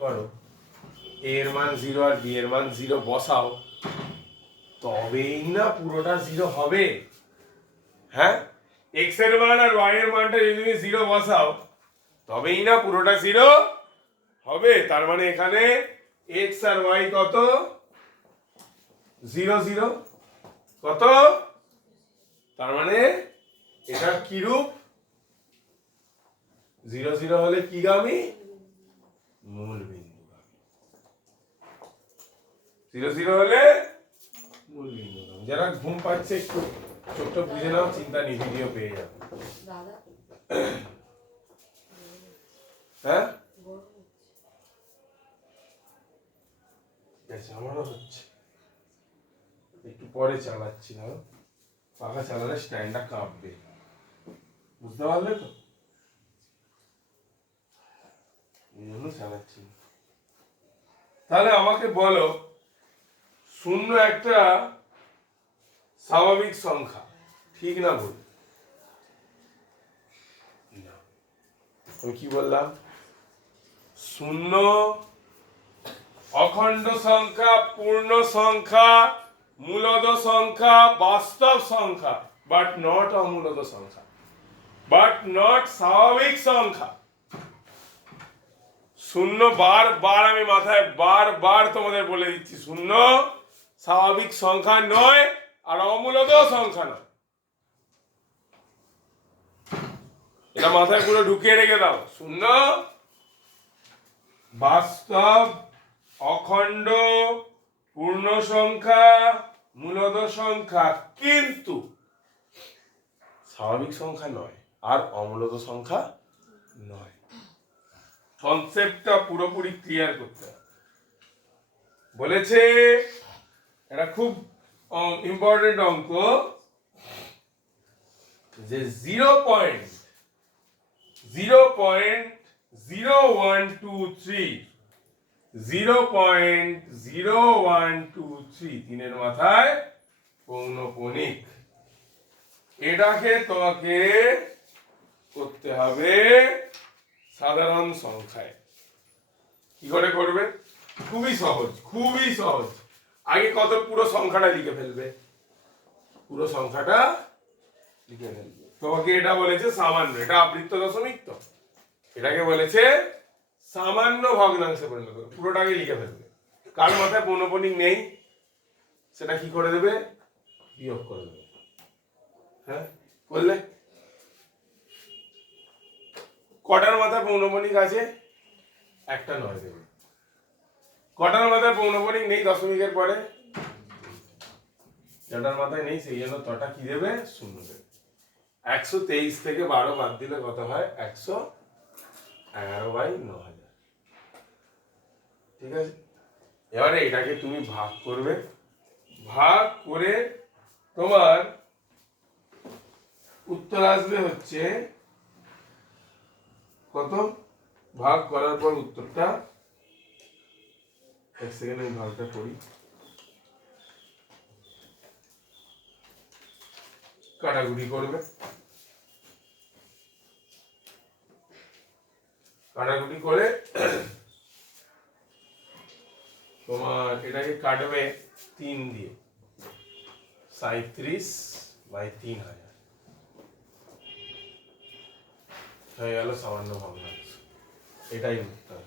করো a এর মান 0 আর b এর মান 0 বসাও, তবেই না পুরোটা 0 হবে। হ্যাঁ, x এর মান আর y এর মানটা যদি তুমি 0 বসাও তবেই না পুরোটা 0 হবে। তার মানে এখানে x আর y কত? 0 0 কত? তার মানে এটা কি রূপ? 0 0 হলে কি গামী? মূল বিন্দুগামী। 0 0 হলে মূল বিন্দুগামী। যারা ঘুম পাচ্ছে একটু চোখটা বুঝে নাও, চিন্তা নেই, ভিডিও পেয়ে যাবে। হ্যাঁ, আমারও হচ্ছে, একটু পরে চালাচ্ছি না, পাখা চালালে স্ট্যান্ডটা কাঁপবে, বুঝতে পারলে তো? এই জন্য চালাচ্ছি। তাহলে আমাকে বলো, শূন্য একটা স্বাভাবিক সংখ্যা, ঠিক না ভুল? আমি কি বললাম? শূন্য অখণ্ড সংখ্যা, পূর্ণ সংখ্যা, মূলদ সংখ্যা, বাস্তব সংখ্যা, বাট নট অমূলদ সংখ্যা, বাট নট স্বাভাবিক সংখ্যা। শূন্য বারবার আমি মাথায় বারবার তোমাদের বলে দিচ্ছি, শূন্য স্বাভাবিক সংখ্যা নয় আর অমূলদ সংখ্যা নয়। এটা মাথায় পুরো ঢুকিয়ে রেখে দাও। শূন্য বাস্তব, অখণ্ড, পূর্ণ সংখ্যা, মূলদ সংখ্যা, কিন্তু স্বাভাবিক সংখ্যা নয় আর অমূলদ সংখ্যা নয়। কনসেপ্টটা পুরোপুরি ক্লিয়ার করতে হবে। বলেছে এটা খুব ইম্পর্টেন্ট অঙ্ক, যে 0.0123 তিনের মাথায় পৌনঃপুনিক, এটাকে তোমাকে করতে হবে সাধারণ সংখ্যায়। কি করে করবে? খুবই সহজ, খুবই সহজ। আগে কত পুরো সংখ্যাটা লিখে ফেলবে, পুরো সংখ্যাটা লিখে ফেলবে। তোমাকে এটা বলেছে সামান্য, এটা আবৃত্ত দশমিক, তো এটাকে বলেছে সামান্য ভগ্নাংশে পরিণত করবে, পুরোটাকে লিখে ফেলবে। কার মাথায় পৌনঃপুনিক নেই সেটা কি করে দেবে? বিয়োগ করে দেবে। হ্যাঁ, বললে কটার মাথায় পৌনঃপুনিক আছে? একটা নয় দেবে। কটার মাথায় পৌনঃপুনিক নেই দশমিকের পরে? যেটার মাথায় নেই সেই জন্য তটা কি দেবে? শূন্য দেবে। 123 থেকে 12 বাদ দিলে কত হয়? 111/9000। ঠিক আছে, এবারে এটাকে তুমি ভাগ করবে, ভাগ করে তোমার উত্তর আসবে হচ্ছে কত? ভাগ করার পর উত্তরটা, এক সেকেন্ড আমি ভাগটা করি। কাটাকুটি করবে, কাটাকুটি করে তোমার এটাকে কাটবে 3 দিয়ে, 37/3000 হয়ে গেল সামান্য ভগ্নাংশ। এটাই উত্তর।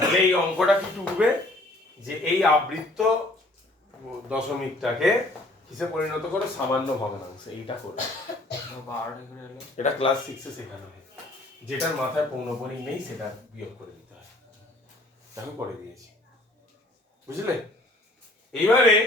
তাহলে এই অঙ্কটা কি টুকবে যে এই আবৃত্ত দশমিকটাকে কিসে পরিণত করে, সামান্য ভগ্নাংশে, এইটা করে। এটা ক্লাস 6 এ শেখানো হয়, যেটার মাথায় পৌনঃপুনিক নেই সেটা বিয়োগ করে দিতে হয়। আমি করে দিয়েছি, বুঝলে? এইবারে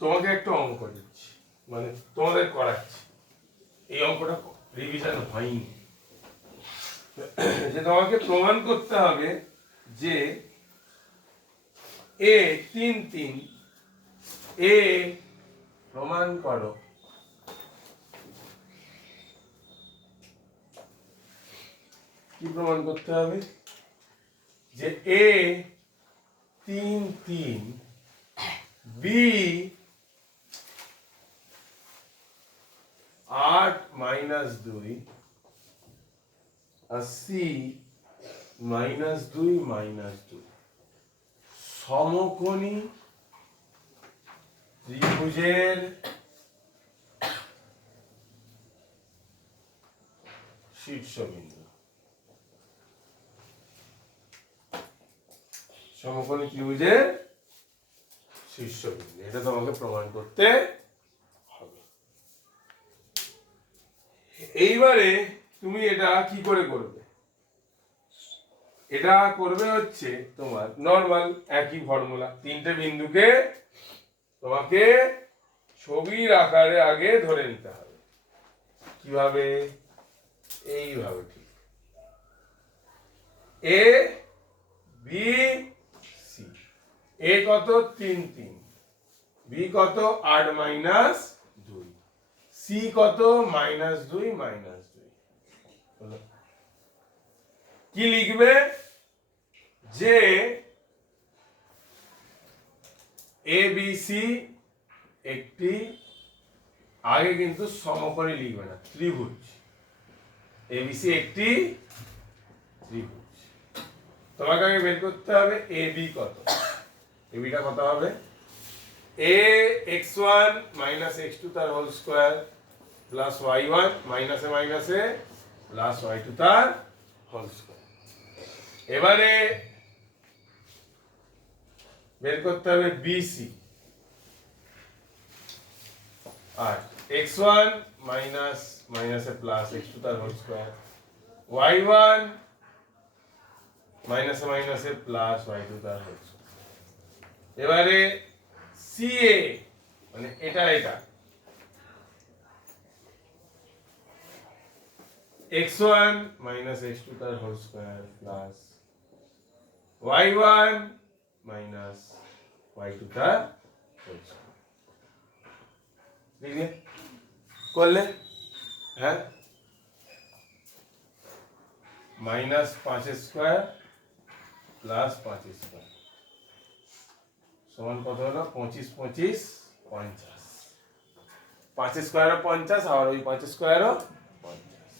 তোমাকে একটা অঙ্ক দিচ্ছি, মানে তোমাদের করাচ্ছি। এই অঙ্কটা রিভিশন হয়নি, যে তোমাকে প্রমাণ করতে হবে যে এ 3 এ প্রমাণ করো কি প্রমাণ করতে হবে, যে এ 3 বি 8-2 আর সি -2 সমকোণী ত্রিভুজের শীর্ষবিন্দু। সমকোণী ত্রিভুজের শীর্ষবিন্দু, এটা তোমাকে প্রমাণ করতে হবে। এইবারে তুমি এটা কি করে করবে, এটা করবে হচ্ছে তোমার নরমাল একই ফর্মুলা। 3টে বিন্দুকে তোমাকে ছবির আকারে আগে ধরে নিতে হবে। কিভাবে? এইভাবে, ঠিক এ বি সি। এ কত? 3, বি কত? 8-2, সি কত? -2 কি লিখবে, যে এবিসি একটি, আগে কিন্তু সমকোণী লিখবে না, ত্রিভুজ। এবিসি একটি ত্রিভুজ। তোমাকে আগে বের করতে হবে এবি কত। এবিটা কত হবে? এ x1 - x2 তার হোল স্কয়ার প্লাস y1 মাইনাসে মাইনাসে প্লাস y2 তার হোল স্কয়ার। এবারে বের করতে হবে বিসি, আর x1 মাইনাসে প্লাস x2 তার হোল স্কয়ার, y1 মাইনাসে মাইনাসে প্লাস y2 তার হোল স্কয়ার। এবারে সিএ মানে এটা x1 - x2 তার whole square plus y1 - y2 তার হোল স্কয়ার। লিখলে করলে, হ্যাঁ, -5 স্কয়ার প্লাস 5 স্কয়ার সমান কত হলো? 25 25 50। 5 স্কয়ারও 50, আর ওই 5 স্কয়ারও 50।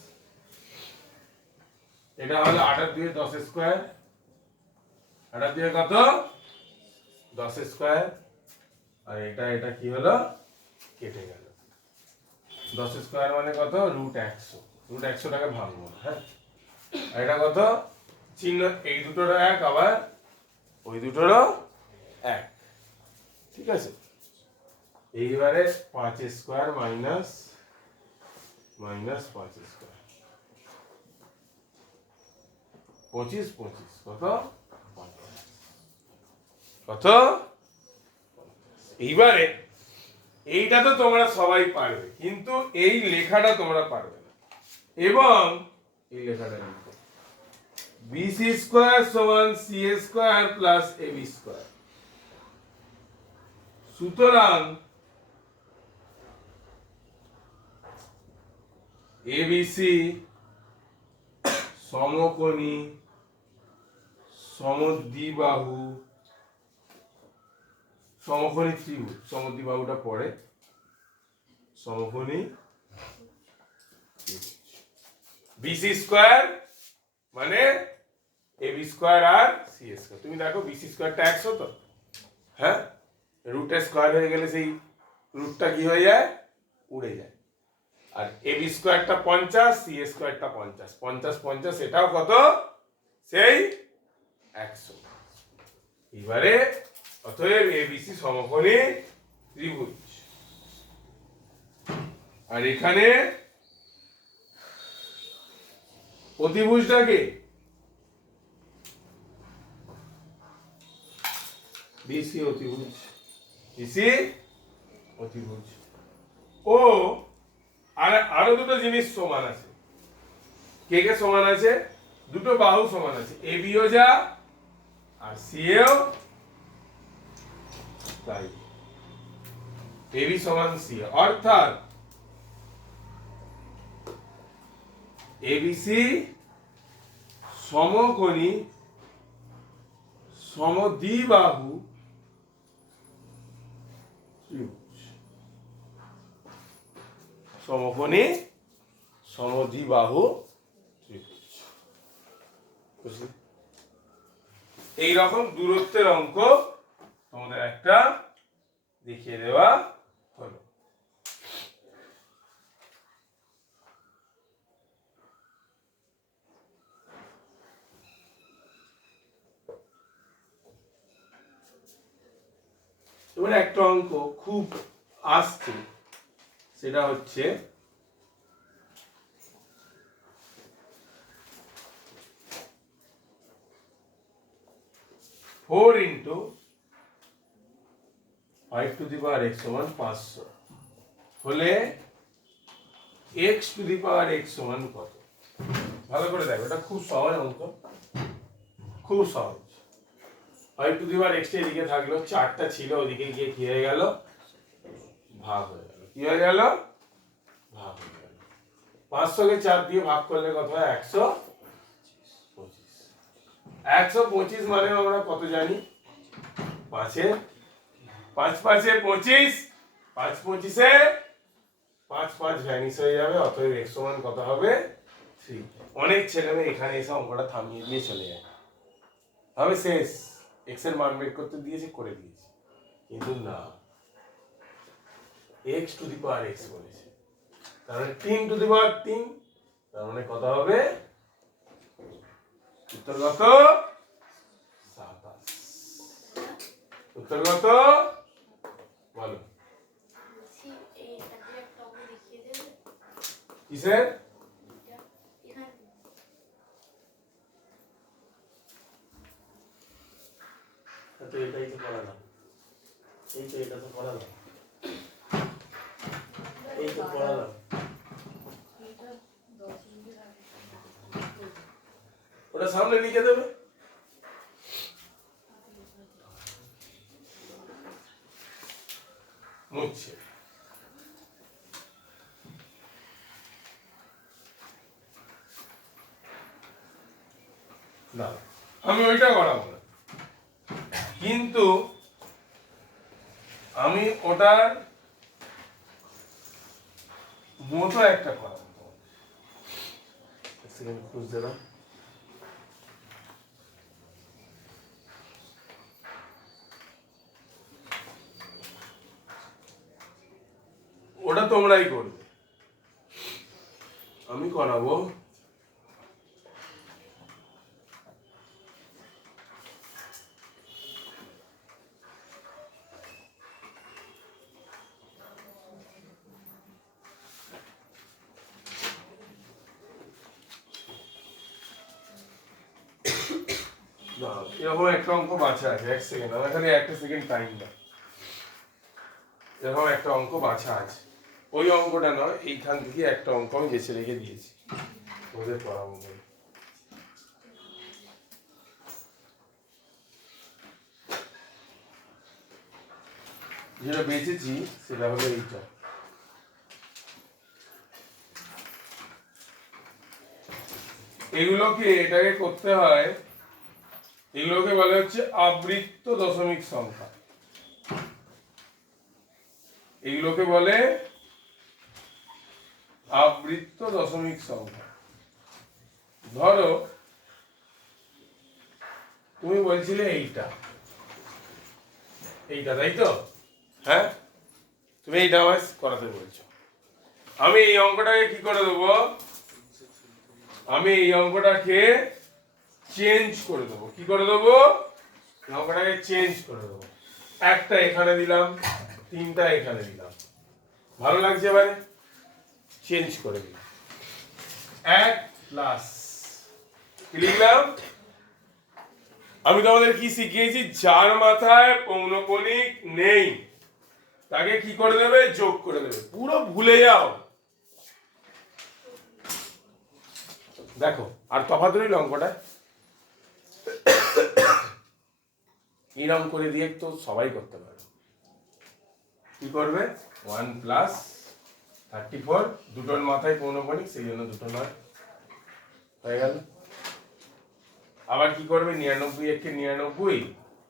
এটা হলো 8 আর 2 10 স্কয়ার, 8 আর 2 কত? 10 স্কয়ার, আর এটা কি হলো? কেটে গেল। 10 স্কয়ার মানে কত? √100। √100টাকে ভাঙবো, হ্যাঁ। আর এটা কত? চিহ্ন এই দুটোরও 1, আবার ওই দুটোরও 1, ঠিক আছে। এইবারে 5 স্কয়ার মাইনাস 5 স্কয়ার, 25 25 কত? 50। কত? এইবারে এইটা তো তোমরা সবাই পারবে, কিন্তু এই লেখাটা তোমরা পারবে না, এবং এই লেখাটা লিখবে বিসি স্কয়ার সমান C square plus AB square. সুতরাং এবিসি সমকোণী সমদ্বিবাহু সমকোণী ত্রিভুজ, সমদ্বিবাহুটা পড়ে, সমকোণী বিসি স্কয়ার মানে এবি স্কয়ার আর সি স্কয়ার। তুমি দেখো বিসি স্কয়ারটা 100 তো, হ্যাঁ, রুটের স্কয়ার হয়ে গেলে সেই রুটটা কি হয়ে যায়, উড়ে যায়। আর এবি স্কয়ারটা 50, সি স্কয়ারটা 50, 50 50 এটাও কত, সেই 100। এবারে অতএব এবিসি সমকোণী ত্রিভুজ। আর এখানে অতিভুজটাকে বিসি অতিভুজ, বিসি অতিভুজ। ও আরো দুটো জিনিস সমান আছে। কে কে সমান আছে? দুটো বাহু সমান আছে, এবিও যা আর সিও তাই। এবি সমান সি, অর্থাৎ এবিসি সমকোণী সমদ্বিবাহু ত্রিভুজ, সমকোণী সমদ্বিবাহু ত্রিভুজ। বুঝলি? এইরকম দূরত্বের অঙ্ক তোমাদের একটা দেখিয়ে দেওয়া হলো। এবার একটা অঙ্ক খুব আসছে, সেটা হচ্ছে four into 5 two the power x সমান 500 হলে x to the power x সমান কত? ভালো করে দেখো, এটা খুব সহজ অঙ্ক, খুব সহজ। 5 টু দি পাওয়ার x এদিকে থাকলো, 4টা ছিল, ওদিকে গিয়ে কি হয়ে গেল, ভাগ হয়ে গেল। কি হয়ে গেল? ভাগ হয়ে গেল। 500 কে 4 দিয়ে ভাগ করলে কত হয়? 125। 125 মানে আমরা কত জানি? 5 5 5 25, 5 25 5 5 ভ্যানিশ হয়ে যাবে। অতএব x সমান কত হবে? 3। অনেক ছেলেমেয়ে এখানে এসে অঙ্কটা থামিয়ে দিয়ে চলে যায়, হবে শেষ, x এর মান বের করতে দিয়েছে, করে দিয়েছে, কিন্তু না, x to the power x বলেছে, তার মানে 3 টু দি পাওয়ার 3, তার মানে কত হবে? উত্তর কত? 27। উত্তর কত বলো? কিসের? তো এটাই তো পড়ালাম, এই তো এটা তো পড়ালাম, এই তো পড়ালাম। ওটা সামনে লিখে দেবে। মুচ্ছে না, আমি ওইটা করাবো না, কিন্তু আমি ওটার মতো একটা করাবো। খুঁজতে দাও। ওটা তোমরাই করবে, আমি করাবো। না, এরকম একটা অঙ্ক বাছা আছে, 1 সেকেন্ড, আমার এখানে 1 সেকেন্ড টাইম দাও। এরকম একটা অঙ্ক বাছা আছে, ওই অঙ্কটা নয়, এইখান থেকে একটা অঙ্ক আমি বেছে রেখে দিয়েছি ওদের পড়াবো বলে। যেটা বেঁচেছি সেটা হলো এইটা। এগুলোকে এটাকে করতে হয়, এগুলোকে বলে হচ্ছে আবৃত্ত দশমিক সংখ্যা। এগুলোকে বলে আবৃত্ত দশমিক সংখ্যা। ধরো তুমি বলছিলে এইটা এইটা, তাই তো? হ্যাঁ, তুমি এইটা আমায় করাতে বলছো। আমি এই অঙ্কটাকে কি করে দেবো? আমি এই অঙ্কটাকে চেঞ্জ করে দেবো। কি করে দেবো? অঙ্কটাকে চেঞ্জ করে দেবো। একটা এখানে দিলাম, তিনটা এখানে দিলাম। ভালো লাগছে? এবারে চেঞ্জ করে দিলাম। 1 প্লাস কি লিখলাম? আমি তোমাদের কি শিখিয়েছি? যার মাথায় পৌনঃপুনিক নেই তাকে কি করে দেবে? যোগ করে দেবে। পুরো ভুলে যাও। দেখো, আর তফাৎ রইল অঙ্কটা। এরকম করে দিয়ে তো সবাই করতে পারে। কি করবে? 1 প্লাস 34, দুটোর মাথায় পৌনঃপুনিক, সেই জন্য দুটো নয়, হয়ে গেল। আবার কি করবে? 99 একে 99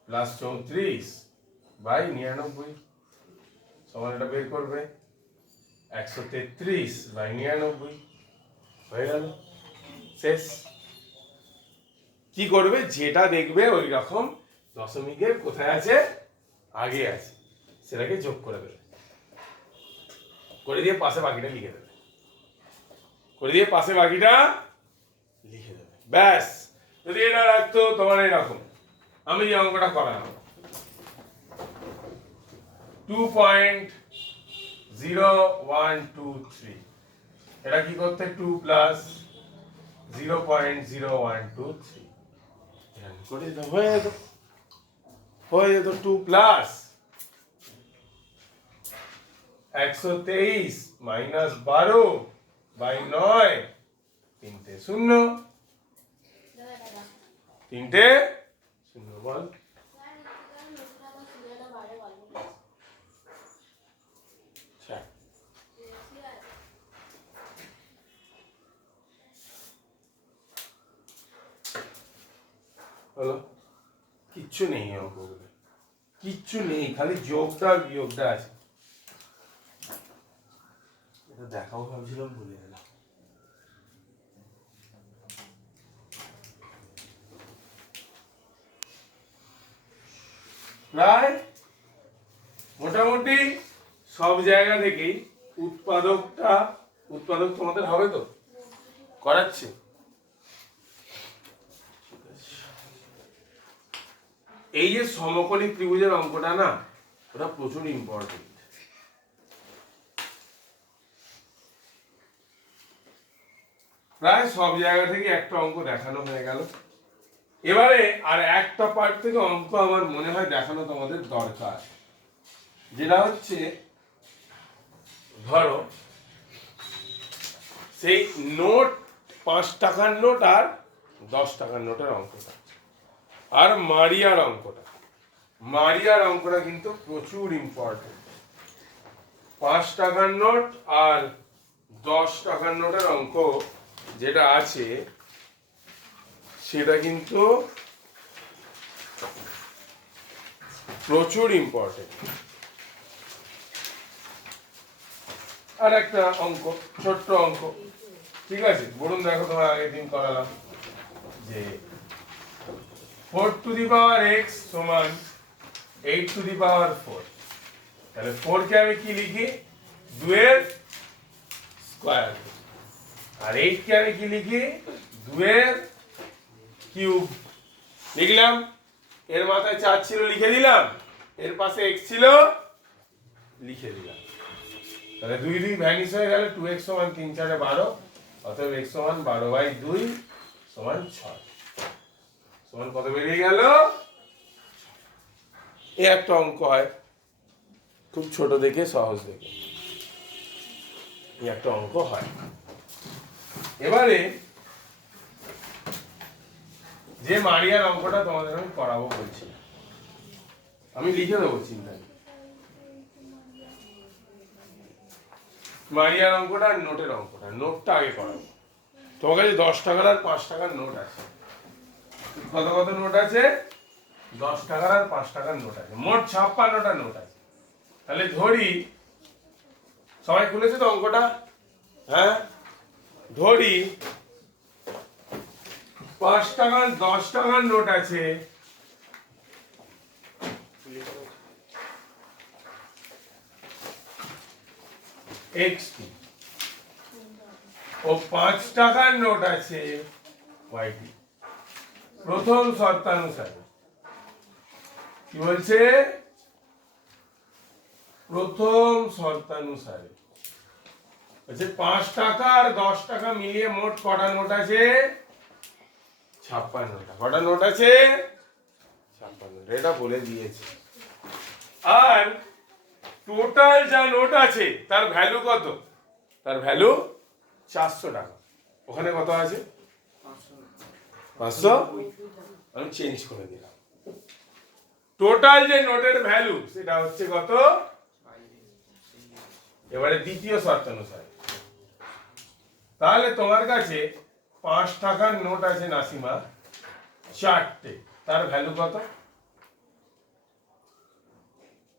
প্লাস 34 বাই 99 সমান, এটা বের করবে 133 বাই 99, হয়ে গেল, শেষ। কি করবে? যেটা দেখবে ওই রকম দশমিকের কোথায় আছে, আগে আছে, সেটাকে যোগ করে দেবে, করে দিয়ে পাশে বাকিটা লিখে দেবে, করে দিয়ে পাশে বাকিটা লিখে দেবে, ব্যাস। যদি এটা রাখতো তোমার এরকম, আমি যে অঙ্কটা করালাম 2.0123, এটা কি করতে? 2 প্লাস 0.0123 করে দিতাম, হয়ে যেত 2 প্লাস 123 মাইনাস 12 বাই 9, তিনটে শূন্য, তিনটে শূন্য, বল। হলো? কিচ্ছু নেই অঙ্কগুলো, কিচ্ছু নেই, খালি যোগটা বিয়োগটা আছে। এটা দেখাও ভাবছিলাম, ভুলে গেলাম। প্রায় মোটামুটি সব জায়গা থেকেই উৎপাদক তোমাদের হবে তো, করাচ্ছে। এই যে সমকোণী ত্রিভুজের অঙ্কটা না, ওটা প্রচুর ইম্পর্টেন্ট। প্রায় সব জায়গা থেকে একটা অঙ্ক দেখানো হয়ে গেল। এবারে আর একটা পার্ট থেকে অঙ্ক আমার মনে হয় দেখানো তোমাদের দরকার, যেটা হচ্ছে ধরো সেই নোট, 5 টাকার নোট আর 10 টাকার নোটের অঙ্কটা, আর মারিয়ার অঙ্কটা কিন্তু প্রচুর ইম্পর্টেন্ট। 5 টাকার নোট আর 10 টাকার নোটের অঙ্ক যেটা আছে সেটা কিন্তু প্রচুর ইম্পর্টেন্ট। আর একটা অঙ্ক, ছোট্ট অঙ্ক, ঠিক আছে? বলুন, দেখো, তোমার আগের দিন করালাম যে 4 টু দি পাওয়ার x সমান 8 টু দি পাওয়ার 4। তাহলে 4 কে আমি কি লিখি? 2 এর স্কয়ার। আর 8 কে আমি কি লিখি? 2 এর কিউব। লিখলাম, এর মাথায় 4 ছিল, লিখে দিলাম, এর পাশে x ছিল, লিখে দিলাম। তাহলে 2 2 ভ্যানিশ হয়ে গেল, 2x সমান 3 4 12, অতএব x সমান 12/2 সমান 6 সমান কত বেরিয়ে গেল? এই একটা অঙ্ক হয়, খুব ছোট দেখে, সহজ দেখে, এই একটা অঙ্ক হয়। এবারে যে মারিয়ার অঙ্কটা তোমাদের আমি করাবো বলছি, আমি লিখে দেবো, চিন্তা নেই। মারিয়ার অঙ্কটা আর নোটের অঙ্কটা, নোটটা আগে করাবো। তোমার কাছে 10 টাকার আর 5 টাকার নোট আছে। কত কত নোট আছে? 10 টাকার আর 5 টাকার নোট আছে, মোট 56টা নোট আছে। তাহলে ধরি, সবাই খুলেছে তো অঙ্কটা? হ্যাঁ, ধরি 5 টাকার 10 টাকার নোট আছে, XT, ও 5 টাকার নোট আছে YT। প্রথম শর্তানুসারে কি বলছে? প্রথম শর্তানুসারে বলছে 5 টাকা আর 10 টাকা মিলিয়ে মোট কটা নোট আছে? 56টা। কটা নোট আছে? 56। এটা বলে দিয়েছে। আর টোটাল যা নোট আছে তার ভ্যালু কত? তার ভ্যালু 400 টাকা। ওখানে কত আছে? 500। আমি চেঞ্জ করে দিলাম। টোটাল যে নোটের ভ্যালু সেটা হচ্ছে কত? এবারে দ্বিতীয় শর্তানুসারে, তাহলে তোমার কাছে 5 টাকার নোট আছে নাসিমা 4টে, তার ভ্যালু কত?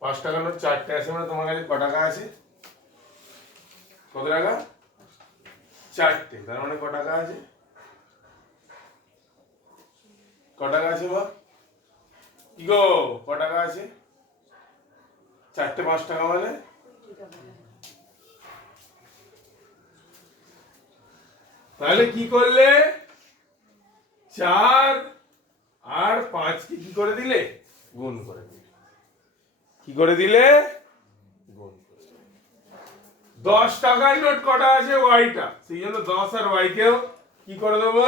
5 টাকার নোট 4টে আছে, মানে তোমার কাছে ক টাকা আছে? কত টাকা? 4টে। তার মানে ক টাকা আছে? ক টাকা আছে বা কি গো? ক টাকা আছে? 4টে 5 টাকা মানে তাহলে কি করলে? 4 আর 5 কে কি করে দিলে? গুণ করে দিলে। কি করে দিলে? গুণ করে দিলে। 10 টাকার নোট কটা আছে? ওয়াইটা, সেই জন্য 10 আর ওয়াই কেও কি করে দেবো?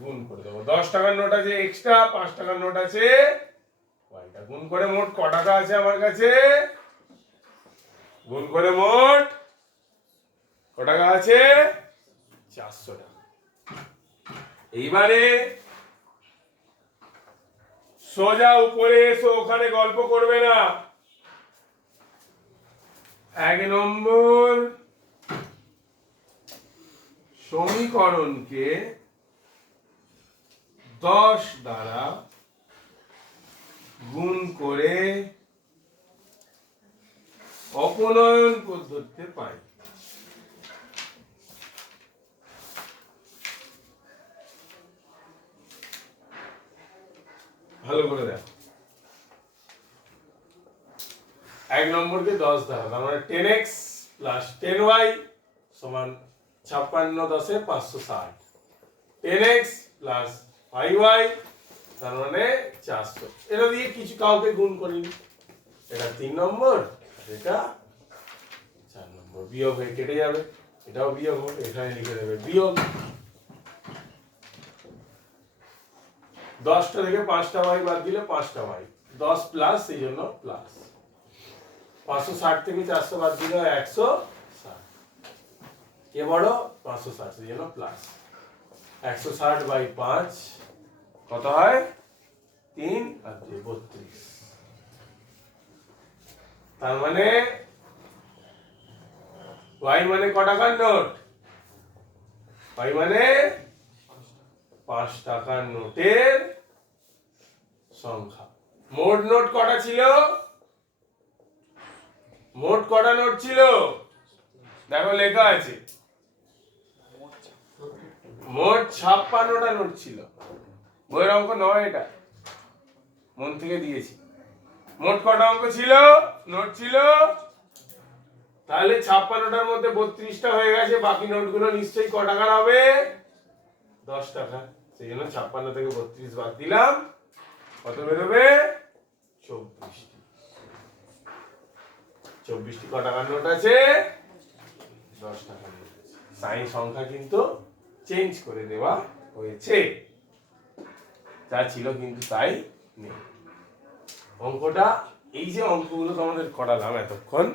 গুণ করে দেবো। 10 টাকার নোট আছে এক্সট্রা, 5 টাকার নোট আছে ওয়াইটা। গুণ করে মোট ক টাকা আছে আমার কাছে? গুণ করে মোট ক টাকা আছে? 400 টাকা। এইবারে সোজা উপরে এসো, ওখানে গল্প করবে না। 1 নম্বর সমীকরণকে 10 দ্বারা গুণ করে অপনয়ন পদ্ধতিতে পাই। ভালো করে দেখো, 1 নম্বরকে 10 দ্বারা, তার মানে 10x প্লাস 10y সমান 56 10 এ 560। 10x প্লাস 5y তার মানে 400। এটা দিয়ে কিছু কাউকে গুণ করিনি। এটা 3 নম্বর, এটা 4 নম্বর। বিয়োগ হয়ে কেটে যাবে, এটাও বিয়োগ হবে, এখানে লিখে দেবে বিয়োগ। 10টা থেকে 5টা y বাদ দিলে 5টা y, 10 প্লাস, সেই জন্য প্লাস। 560 থেকে 400 বাদ দিলে 160। কে বড়? 560, সেই জন্য প্লাস। 160 বাই 5 কত হয়? 3 আর 2 32। তার মানে y মানে ক টাকার নোট? y মানে 5 টাকার নোটের সংখ্যা। মোট নোট কটা ছিল? মোট কটা নোট ছিল? দেখো লেখা আছে, মোট 56টা নোট ছিল। বইয়ের অঙ্ক নয়, এটা মন থেকে দিয়েছি। মোট কটা অঙ্ক ছিল? নোট ছিল। তাহলে 56টার মধ্যে 32টা হয়ে গেছে, বাকি নোটগুলো নিশ্চয়ই ক টাকার হবে? 10 টাকা। সেই জন্য 56 থেকে 32 বাদ দিলাম, কত বেরোবে? 24টি। 24টি ক টাকার নোট আছে? 10 টাকার নোট আছে। সাইন সংখ্যা কিন্তু চেঞ্জ করে দেওয়া হয়েছে, যা ছিল কিন্তু তাই নেই। অঙ্কটা, এই যে অঙ্কগুলো তোমাদের করালাম এতক্ষণ,